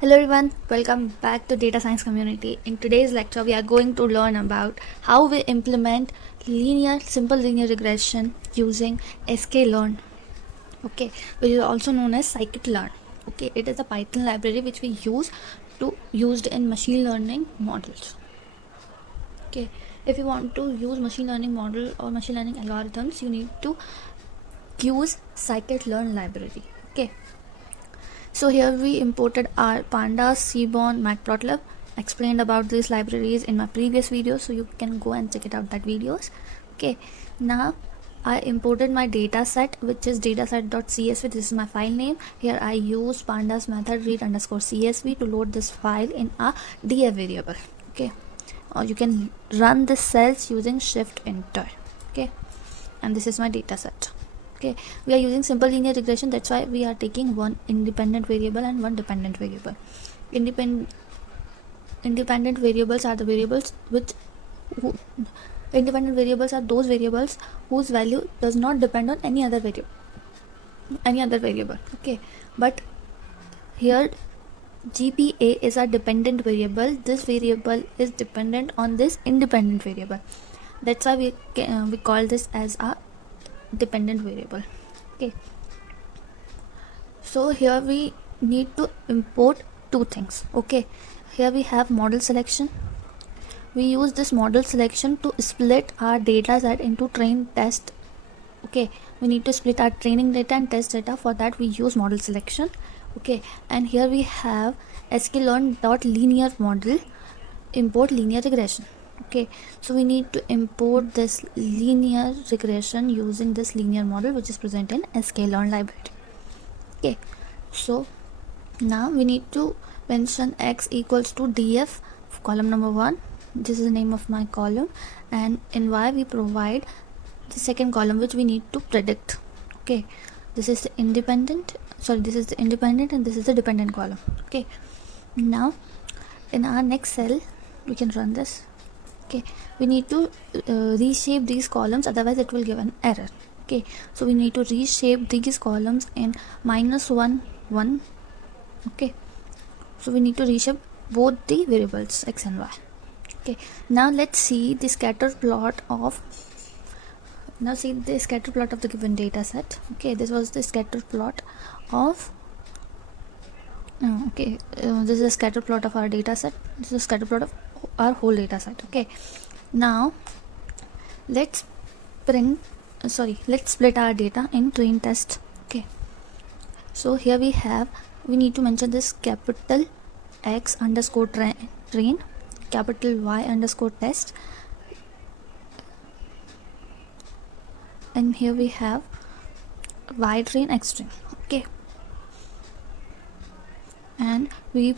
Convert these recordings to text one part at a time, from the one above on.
Hello everyone, welcome back to Data Science Community. In today's lecture, we are going to learn about how we implement simple linear regression using sklearn. Okay, which is also known as scikit-learn. Okay, it is a Python library which we used in machine learning models. Okay, if you want to use machine learning model or machine learning algorithms, you need to use scikit-learn library. Okay. So here we imported our Pandas, seaborn, matplotlib. Explained about these libraries in my previous video, so you can go and check it out that videos. Okay, now I imported my data set, which is dataset.csv. This is my file name. Here I use pandas method read_csv to load this file in a df variable. Okay, or you can run the cells using shift enter. Okay, and this is my data set. Okay, we are using simple linear regression, that's why we are taking one independent variable and one dependent variable. Independent variables are the variables independent variables are those variables whose value does not depend on any other variable. Okay, but here GPA is a dependent variable. This variable is dependent on this independent variable. That's why we call this as a dependent variable. Okay, so here we need to import two things. Okay, here we have model selection. We use this model selection to split our data set into train, test. Okay, we need to split our training data and test data. For that we use model selection. Okay, and here we have sklearn.linear model import linear regression. Okay, so we need to import this linear regression using this linear model which is present in sklearn library. Okay, so now we need to mention x equals to df column number 1. This is the name of my column, and in y we provide the second column which we need to predict. Okay, this is the independent and this is the dependent column. Okay, now in our next cell we can run this. Okay, we need to reshape these columns, otherwise it will give an error. Okay, so we need to reshape these columns in -1 1. Okay, so we need to reshape both the variables x and y. Okay, now let's see the scatter plot of the given data set. Okay, this was the scatter plot of this is a scatter plot of our data set. This is a scatter plot of our whole data set. Okay, now let's split our data in train, test. Okay, so here we need to mention this capital X underscore train, capital Y underscore test, and here we have Y train, X train. Okay, and we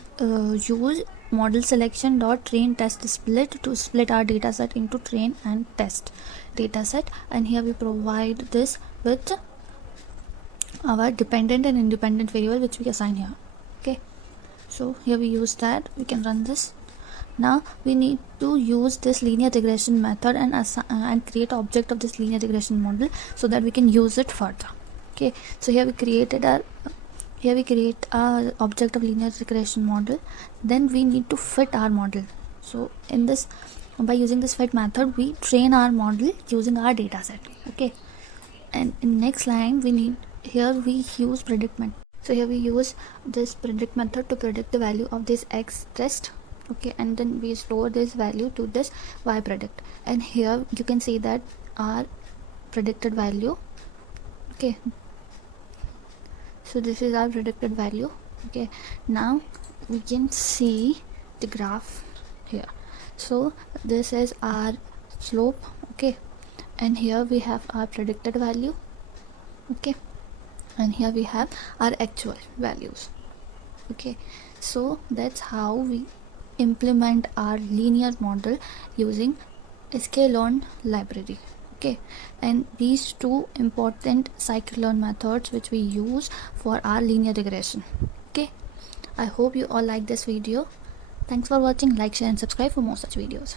use model selection dot train test split to split our data set into train and test data set, and here we provide this with our dependent and independent variable which we assign here. Okay, so here we use that. We can run this. Now we need to use this linear regression method and create object of this linear regression model so that we can use it further. Okay, so here we create our object of linear regression model. Then we need to fit our model. So in this, by using this fit method, we train our model using our data set. Okay, and in next line we use predict method. So here we use this predict method to predict the value of this x test. Okay, and then we store this value to this y predict, and here you can see that our predicted value. Okay, so this is our predicted value. Okay, now we can see the graph here. So this is our slope. Okay, and here we have our predicted value. Okay, and here we have our actual values. Okay, so that's how we implement our linear model using sklearn library. Okay, and these two important scikit-learn methods which we use for our linear regression. Okay, I hope you all like this video. Thanks for watching. Like, share and subscribe for more such videos.